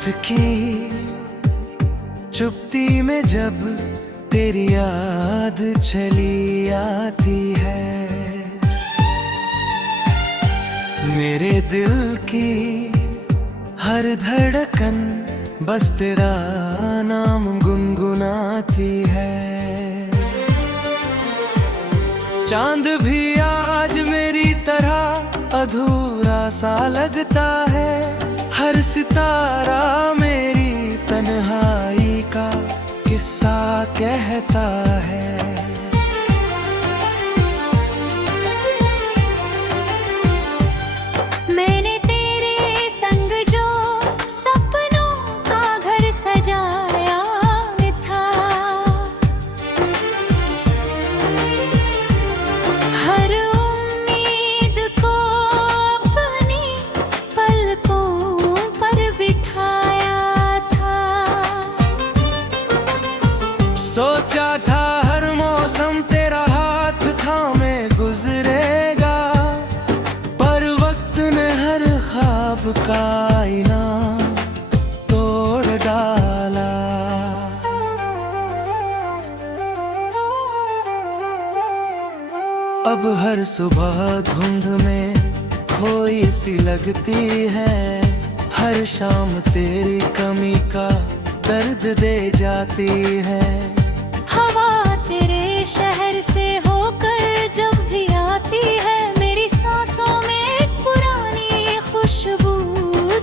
रात की चुप्पी में जब तेरी याद चली आती है, मेरे दिल की हर धड़कन बस तेरा नाम गुनगुनाती है। चांद भी आज मेरी तरह अधूरा सा लगता है, हर सितारा मेरी तन्हाई का किस्सा कहता है। मैंने तेरे संग जो सपनों का घर सजाया था, हर उम्मीद को अपनी पलकों पर बिठाया था। सोचा था हर मौसम तेरा हाथ थामे गुजरेगा, पर वक्त ने हर ख्वाब का आईना तोड़ डाला। अब हर सुबह धुंध में खोई सी लगती है, हर शाम तेरी कमी का दर्द दे जाती है। हवा तेरे शहर से होकर जब भी आती है, मेरी सांसों में एक पुरानी खुशबू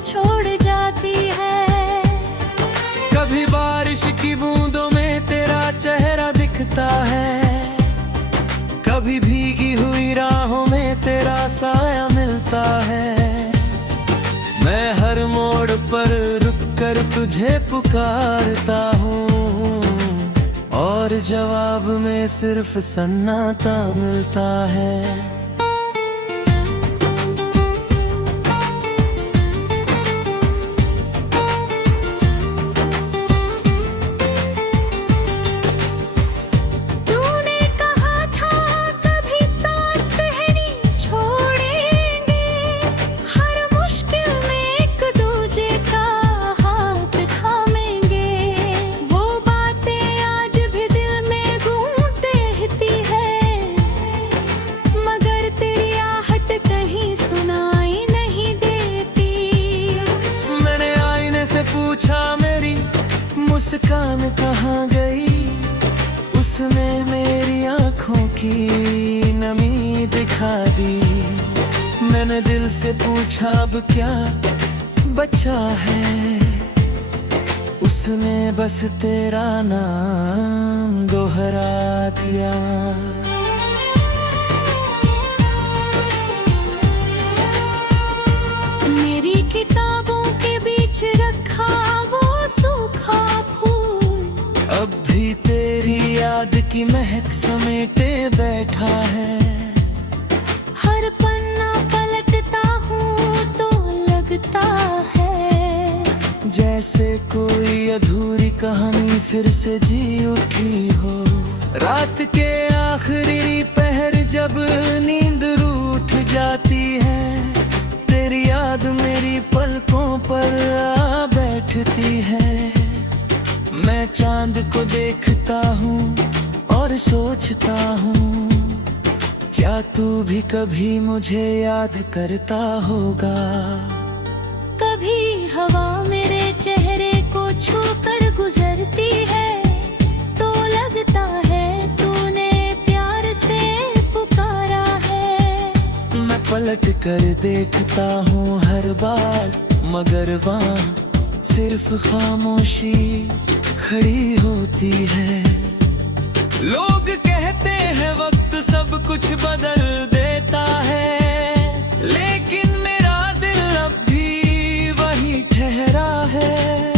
छोड़ जाती है। कभी बारिश की बूंदों में तेरा चेहरा दिखता है, कभी भीगी हुई राहों में तेरा साया मिलता है। मैं हर मोड़ पर रुककर तुझे पुकारता हूँ, और जवाब में सिर्फ सन्नाटा मिलता है। तूने कहा था कभी साथ नहीं छोड़ेंगे, हर मुश्किल में एक दूजे का हाथ थामेंगे। वो बातें आज भी दिल में गूंजती रहती है, मगर तेरी आहट कहीं सुनाई नहीं देती। मैंने आईने से पूछा मेरी मुस्कान कहाँ गई, उसने मेरी आंखों की नमी दिखा दी। मैंने दिल से पूछा अब क्या बचा है, उसने बस तेरा नाम दोहरा दिया। मेरी किताबों के बीच रखा वो सूखा फूल, अब भी तेरी याद की महक समेटे बैठा है। हर पन्ना पलटता हूँ तो लगता है, जैसे कोई अधूरी कहानी फिर से जी उठी हो। रात के आखिरी पहर जब नींद रूठ जाती है, तेरी याद मेरी पलकों पर आ बैठती है। मैं चांद को देखता हूँ और सोचता हूँ, क्या तू भी कभी मुझे याद करता होगा। कभी हवा मेरे चेहरे को छू कर गुजरती है, तो लगता है तूने प्यार से पुकारा है। मैं पलट कर देखता हूँ हर बार, मगर वहाँ सिर्फ खामोशी खड़ी होती है। लोग कहते हैं वक्त सब कुछ बदल देता है, लेकिन मेरा दिल अब भी वही ठहरा है,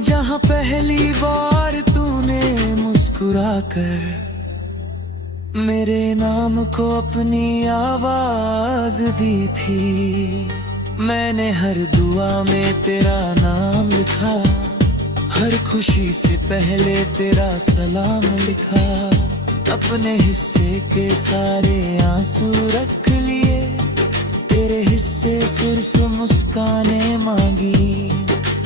जहाँ पहली बार तूने मुस्कुरा कर मेरे नाम को अपनी आवाज दी थी। मैंने हर दुआ में तेरा नाम लिखा, हर खुशी से पहले तेरा सलाम लिखा। अपने हिस्से के सारे आंसू रख लिए, तेरे हिस्से सिर्फ मुस्काने मांगी।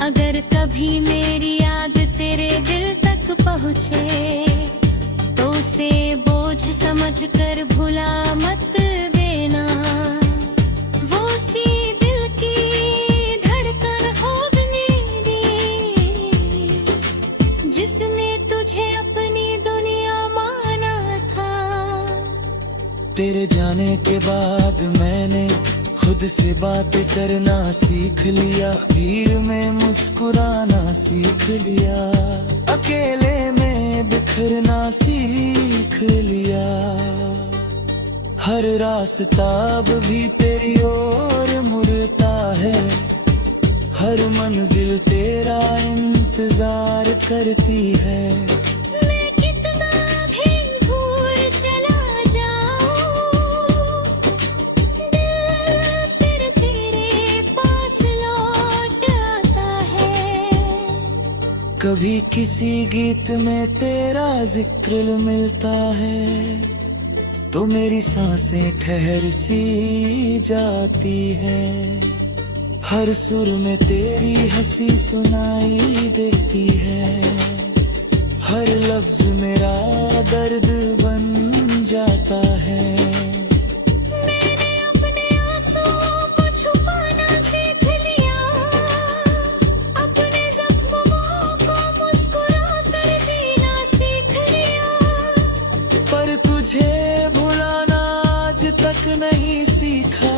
अगर कभी मेरी याद तेरे दिल तक पहुँचे तो उसे बोझ समझकर भुला मत देना। वो सी दिल की धड़कन होगी जिसने तुझे अपनी दुनिया माना था। तेरे जाने के बाद मैंने खुद से बातें करना सीख लिया, भीड़ में मुस्कुराना सीख लिया, अकेले में बिखरना सीख लिया। हर रास्ता अब भी तेरी ओर मुड़ता है, हर मंजिल तेरा इंतजार करती है। मैं कितना भी दूर चला जाऊं, दिल फिर तेरे पास लौट आता है। कभी किसी गीत में तेरा जिक्र मिलता है तो मेरी सांसें ठहर सी जाती है। हर सुर में तेरी हंसी सुनाई देती है, हर लफ्ज मेरा दर्द बन जाता है। मैंने अपने आंसुओं को छुपाना सीख लिया, अपने जख्मों को मुस्कुरा कर जीना सीख लिया। पर तुझे भुलाना आज तक नहीं सीखा,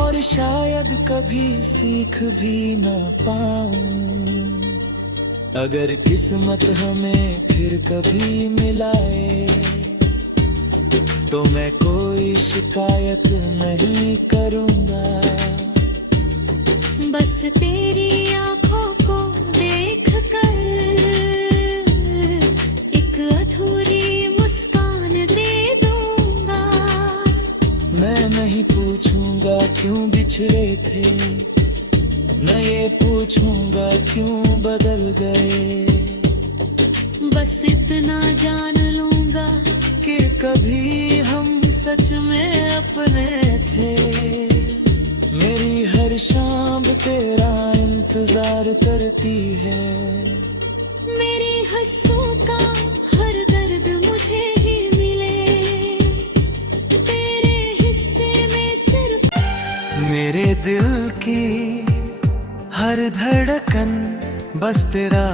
और शायद कभी सीख भी न पाऊं। अगर किस्मत हमें फिर कभी मिलाए तो मैं कोई शिकायत नहीं करूंगा। बस तेरी आंखों को देख कर एक अधूरी मुस्कान दे दूंगा। मैं नहीं पूछूंगा क्यों बिछड़े थे, मैं ये पूछूंगा क्यों बदल गए। बस इतना जान लूंगा कि कभी हम सच में अपने थे। मेरी हर शाम तेरा इंतजार करती है, मेरी हंसों का हर दर्द मुझे ही मिले, तेरे हिस्से में सिर्फ मेरे दिल की हर धड़कन बस तेरा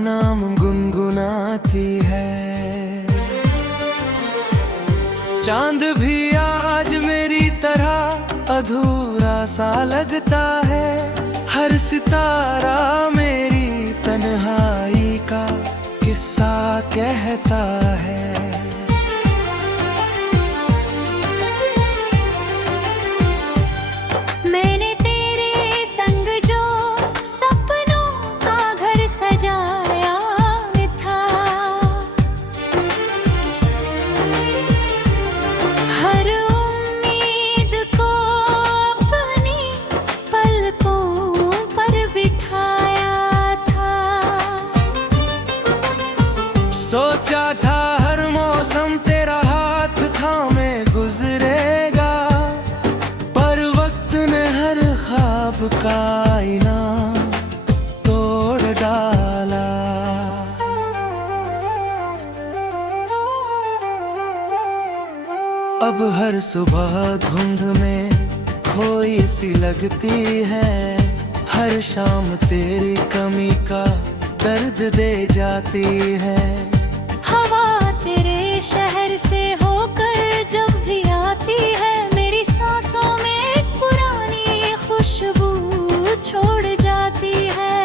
नाम गुनगुनाती है। चांद भी आज मेरी तरह अधूरा सा लगता है, हर सितारा मेरी तन्हाई का किस्सा कहता है। मैंने तेरे संग जो सपनों का घर सजाया था, हर उम्मीद को अपनी पलकों पर बिठाया था। सोचा था हर मौसम तेरा हाथ थामे गुजरेगा, पर वक्त ने हर ख्वाब का आईना तोड़ डाला। अब हर सुबह धुंध में खोई सी लगती है, हर शाम तेरी कमी का दर्द दे जाती है। हवा तेरे शहर से होकर जब भी आती है, मेरी सांसों में एक पुरानी खुशबू छोड़ जाती है।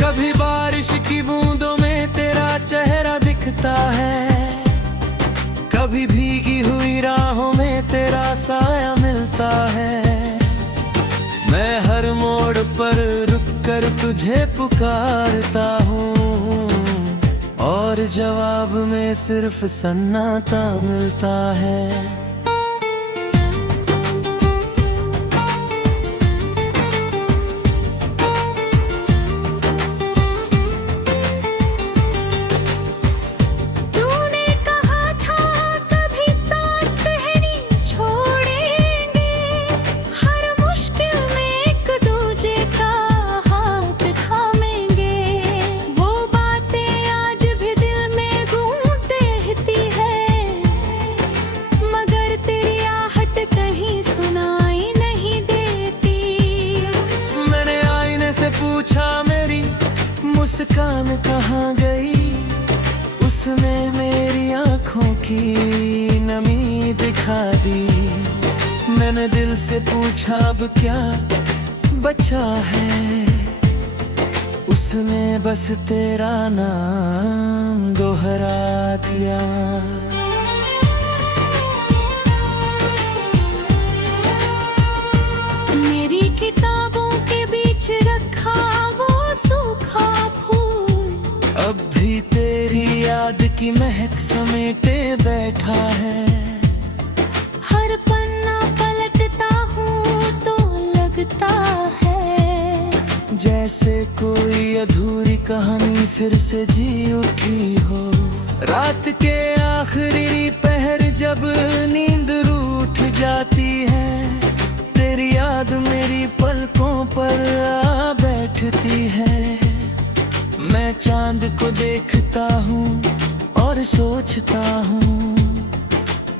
कभी बारिश की बूंदों में तेरा चेहरा दिखता है, कभी भीगी हुई राहों में तेरा साया मिलता है। मैं हर मोड़ पर रुक कर तुझे पुकारता हूँ, और जवाब में सिर्फ सन्नाटा मिलता है। तूने कहा था कभी साथ नहीं छोड़ेंगे, हर मुश्किल में एक दूजे मुस्कान कहाँ गई, उसने मेरी आंखों की नमी दिखा दी। मैंने दिल से पूछा अब क्या बचा है, उसने बस तेरा नाम दोहरा दिया। मेरी किताबों के बीच रखा वो सूखा फूल, अब भी तेरी याद की महक समेटे बैठा है। हर पन्ना पलटता हूँ तो लगता है जैसे कोई अधूरी कहानी फिर से जी उठी हो। रात के आखिरी पहर जब नींद रूठ जाती है, तेरी याद मेरी पलकों पर आ बैठती है। मैं चांद को देखता हूँ और सोचता हूँ,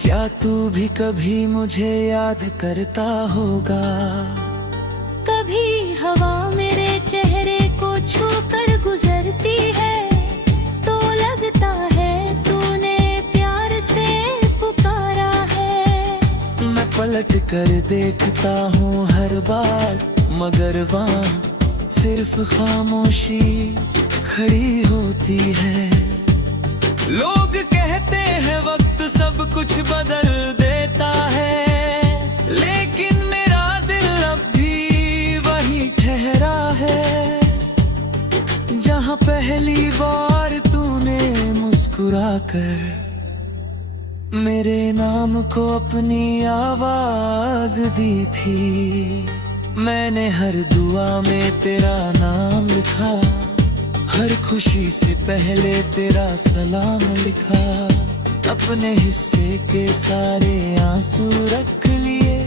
क्या तू भी कभी मुझे याद करता होगा। कभी हवा मेरे चेहरे को छू कर गुजरती है तो लगता है तूने प्यार से पुकारा है। मैं पलट कर देखता हूँ हर बार, मगर वहाँ सिर्फ खामोशी खड़ी होती है। लोग कहते हैं वक्त सब कुछ बदल देता है, लेकिन मेरा दिल अब भी वही ठहरा है जहाँ पहली बार तूने मुस्कुरा कर मेरे नाम को अपनी आवाज दी थी। मैंने हर दुआ में तेरा नाम लिखा, हर खुशी से पहले तेरा सलाम लिखा। अपने हिस्से के सारे आंसू रख लिए,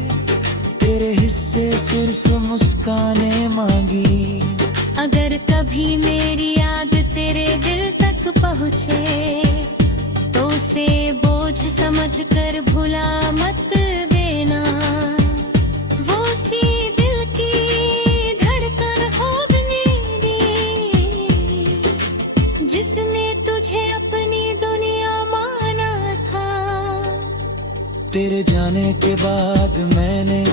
तेरे हिस्से सिर्फ मुस्काने मांगी। अगर कभी मेरी याद तेरे दिल तक पहुँचे तो उसे बोझ समझकर भुला मत देना। वो सी दिल की धड़कन हो मेरी, जिसने तुझे अपनी दुनिया माना था। तेरे जाने के बाद मैंने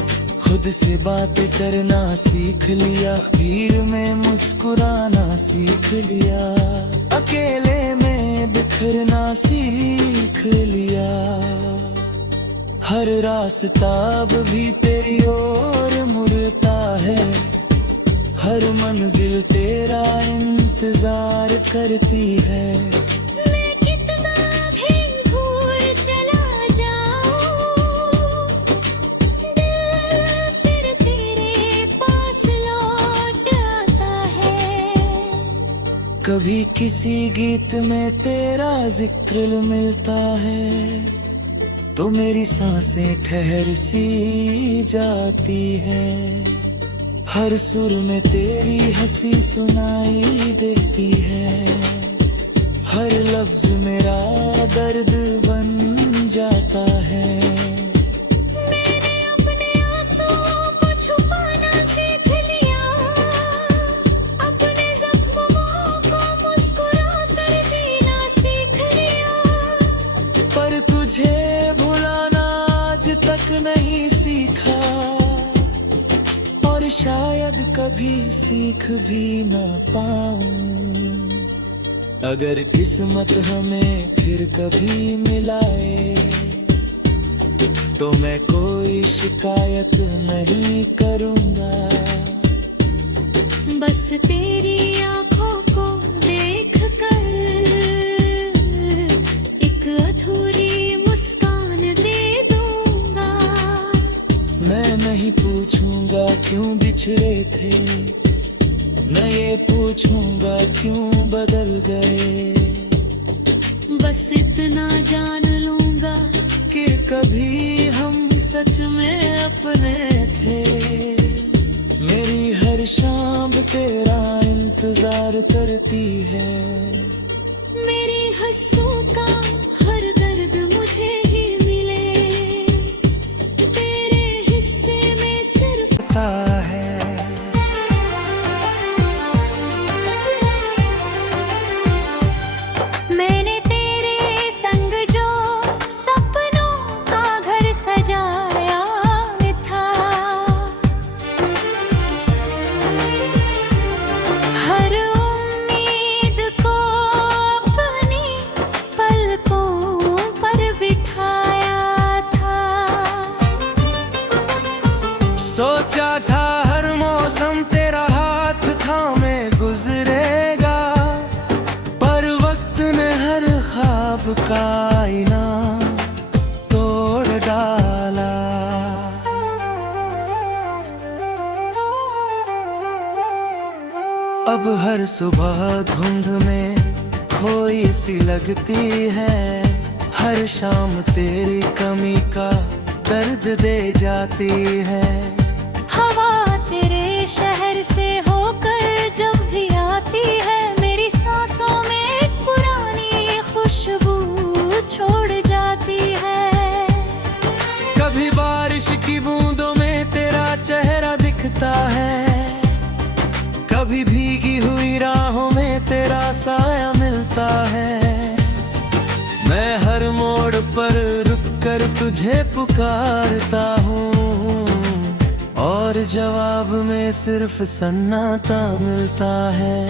खुद से बातें करना सीख लिया, भीड़ में मुस्कुराना सीख लिया, अकेले में बिखरना सीख लिया। हर रास्ता अब भी तेरी ओर मुड़ता है, हर मंजिल तेरा इंतजार करती है। मैं कितना भी दूर चला जाऊं, दिल फिर तेरे पास लौट आता है। कभी किसी गीत में तेरा जिक्र मिलता है तो मेरी सांसें ठहर सी जाती है। हर सुर में तेरी हंसी सुनाई देती है, हर लफ्ज मेरा दर्द बन जाता है। मैंने अपने आंसुओं को छुपाना सीख लिया, अपने जख्मों को मुस्कुरा कर जीना सीख लिया। पर तुझे भुलाना आज तक नहीं सीखा, और शायद कभी सीख भी न पाऊं। अगर किस्मत हमें फिर कभी मिलाए तो मैं कोई शिकायत नहीं करूंगा। बस तेरी आंखों को देख कर एक अधूरी मुस्कान दे दूंगा। मैं नहीं पूछूंगा क्यों बिछड़े थे, मैं ये पूछूंगा क्यों बदल गए। बस इतना जान लूंगा कि कभी हम सच में अपने थे। मेरी हर शाम तेरा इंतजार करती है, मेरे हंसों का हर दर्द मुझे ही मिले। तेरे हिस्से में सिर्फ है हर सुबह धुंध में खोई सी लगती है, हर शाम तेरी कमी का दर्द दे जाती है। हवा तेरे शहर से होकर जब भी आती है, मेरी सांसों में एक पुरानी खुशबू छोड़ जाती है। कभी बारिश की बूंदों में तेरा चेहरा दिखता है, कभी भीगी हुई राहों में तेरा साया मिलता है। मैं हर मोड़ पर रुककर तुझे पुकारता हूँ, और जवाब में सिर्फ सन्नाटा मिलता है।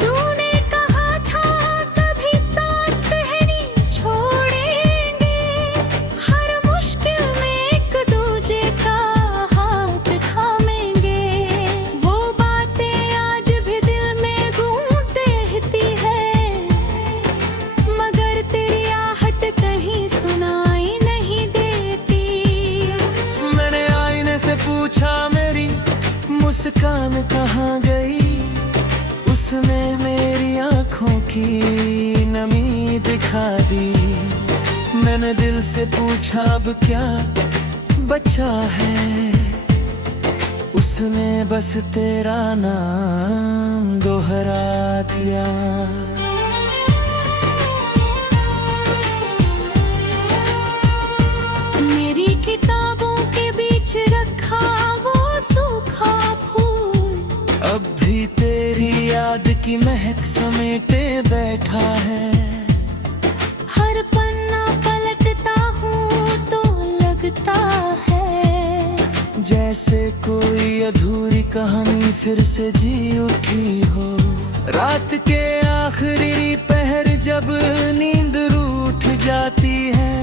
तूने कहा था कभी साथ नहीं छोड़ेंगे, हर मुश्किल में एक दूजे का हाथ थामेंगे। वो बातें आज भी दिल में गूंजती रहती है, मगर तेरी आहट कहीं सुनाई नहीं देती। मैंने आईने से पूछा मेरी मुस्कान कहाँ गई, उसने मेरी आँखों की नमी दिखा दी। मैंने दिल से पूछा अब क्या बचा है, उसने बस तेरा नाम दोहरा दिया। मेरी किताबों के बीच रखा वो सूखा फूल, अब भी तेरी याद की महक समेटे बैठा है। हर पन्ना पलटता हूँ तो लगता है, जैसे कोई अधूरी कहानी फिर से जी उठी हो। रात के आखिरी पहर जब नींद रूठ जाती है,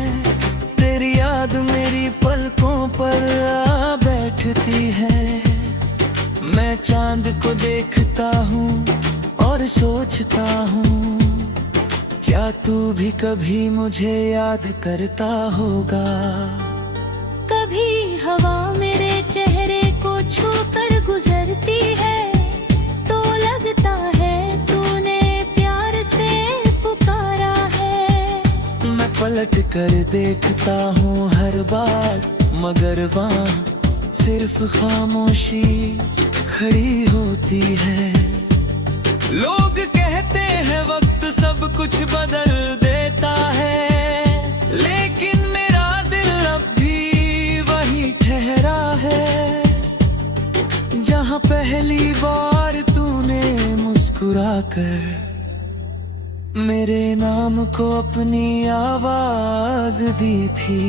तेरी याद मेरी पलकों पर आ बैठती है। मैं चांद को देखता हूँ और सोचता हूँ, क्या तू भी कभी मुझे याद करता होगा। कभी हवा मेरे चेहरे को छूकर गुजरती है, तो लगता है तूने प्यार से पुकारा है। मैं पलट कर देखता हूँ हर बार, मगर वहाँ सिर्फ खामोशी खड़ी होती है। लोग कहते हैं वक्त सब कुछ बदल देता है, लेकिन मेरा दिल अब भी वही ठहरा है, जहाँ पहली बार तूने मुस्कुरा कर मेरे नाम को अपनी आवाज दी थी।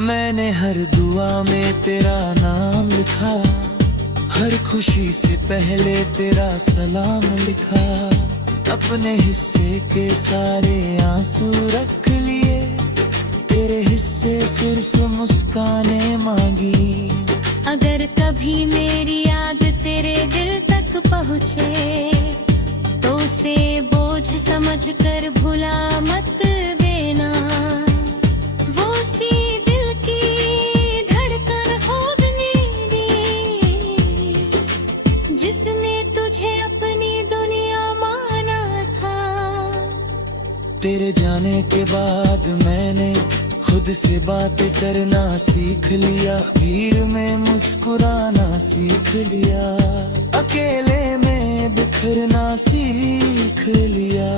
मैंने हर दुआ में तेरा नाम लिखा, हर खुशी से पहले तेरा सलाम लिखा। अपने हिस्से के सारे आंसू रख लिए, तेरे हिस्से सिर्फ मुस्काने मांगी। अगर कभी मेरी याद तेरे दिल तक पहुँचे, तो उसे बोझ समझकर भुला मत देना। वो सी दिल की धड़कन होगी जिसने तुझे अपनी दुनिया माना था। तेरे जाने के बाद मैंने खुद से बातें करना सीख लिया, भीड़ में मुस्कुराना सीख लिया, अकेले में बिखरना सीख लिया।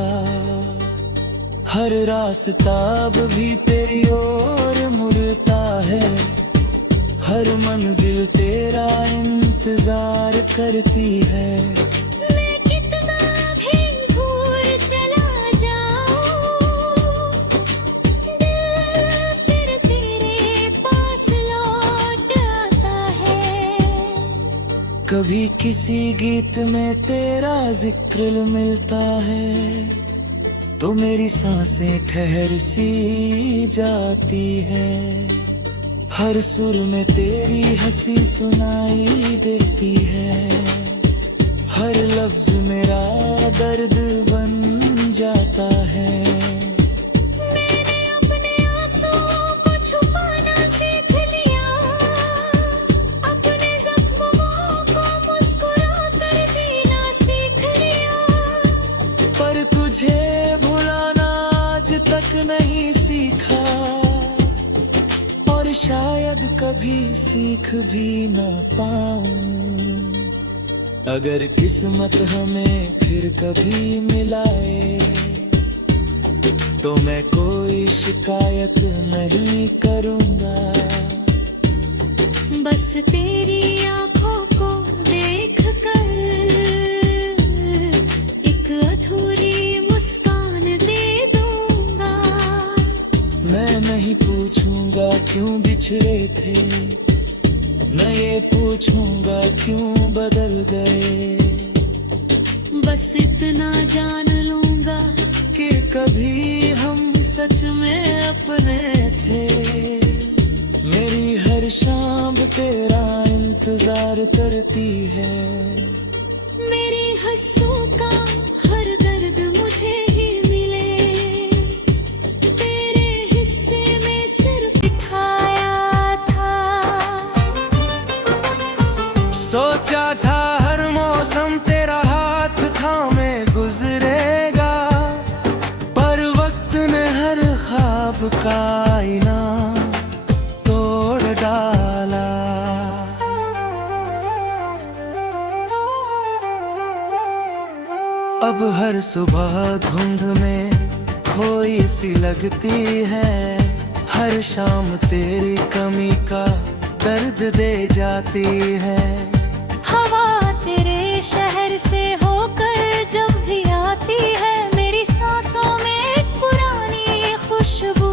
हर रास्ता अब भी तेरी ओर मुड़ता है, हर मंजिल तेरा इंतजार करती है। मैं कितना भी दूर चला जाऊं, दिल फिर तेरे पास लौट आता है। कभी किसी गीत में तेरा जिक्र मिलता है, तो मेरी सांसें ठहर सी जाती है। हर सुर में तेरी हंसी सुनाई देती है, हर लफ्ज मेरा दर्द बन जाता है। मैंने अपने आंसुओं को छुपाना सीख लिया, अपने जख्मों को मुस्कुरा कर जीना सीख लिया। पर तुझे भुलाना आज तक नहीं सीखा, और शायद कभी सीख भी ना पाऊं। अगर किस्मत हमें फिर कभी मिलाए, तो मैं कोई शिकायत नहीं करूंगा। बस तेरी आंखों को देख कर एक अधूरी मुस्कान दे दूंगा। मैं नहीं पूछूंगा क्यों बिछड़े थे, मैं ये पूछूंगा क्यों बदल गए। बस इतना जान लूंगा कि कभी हम सच में अपने थे। मेरी हर शाम तेरा इंतजार करती है। मेरी हंसों का हर दर्द मुझे ही मिले, तेरे हिस्से में सिर्फ बिठाया था। सोचा था हर मौसम तेरा हाथ थामे गुजरेगा, पर वक्त ने हर ख्वाब का आईना तोड़ डाला। अब हर सुबह धुंध में खोई सी लगती है, हर शाम तेरी कमी का दर्द दे जाती है। हवा तेरे शहर से होकर जब भी आती है, मेरी सांसों में एक पुरानी खुशबू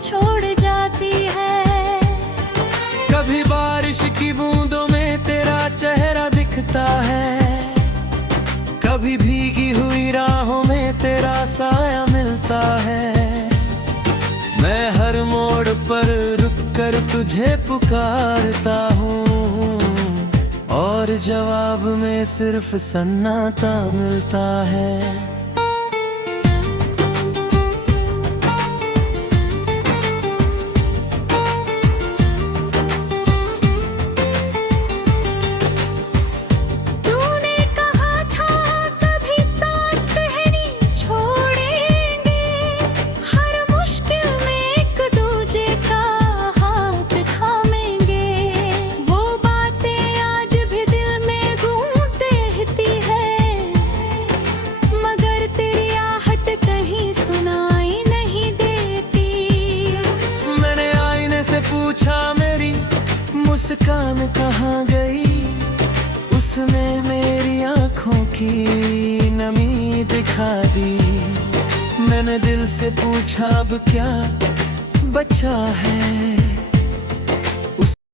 छोड़ जाती है। कभी बारिश की बूंदों में तेरा चेहरा दिखता है, कभी भीगी हुई राहों में तेरा साया मिलता है। मैं हर मोड़ पर रुक कर तुझे पुकारता हूँ, और जवाब में सिर्फ सन्नाटा मिलता है। तूने कहा था कभी साथ नहीं छोड़ेंगे, हर मुश्किल में एक दूजे का हाथ थामेंगे। वो बातें आज भी दिल में गूंजती रहती है, मगर तेरी आहट कहीं सुनाई नहीं देती। मैंने आईने से पूछा मेरी मुस्कान कहाँ गई, उसने मेरी आंखों की नमी दिखा दी। मैंने दिल से पूछा अब क्या बचा है,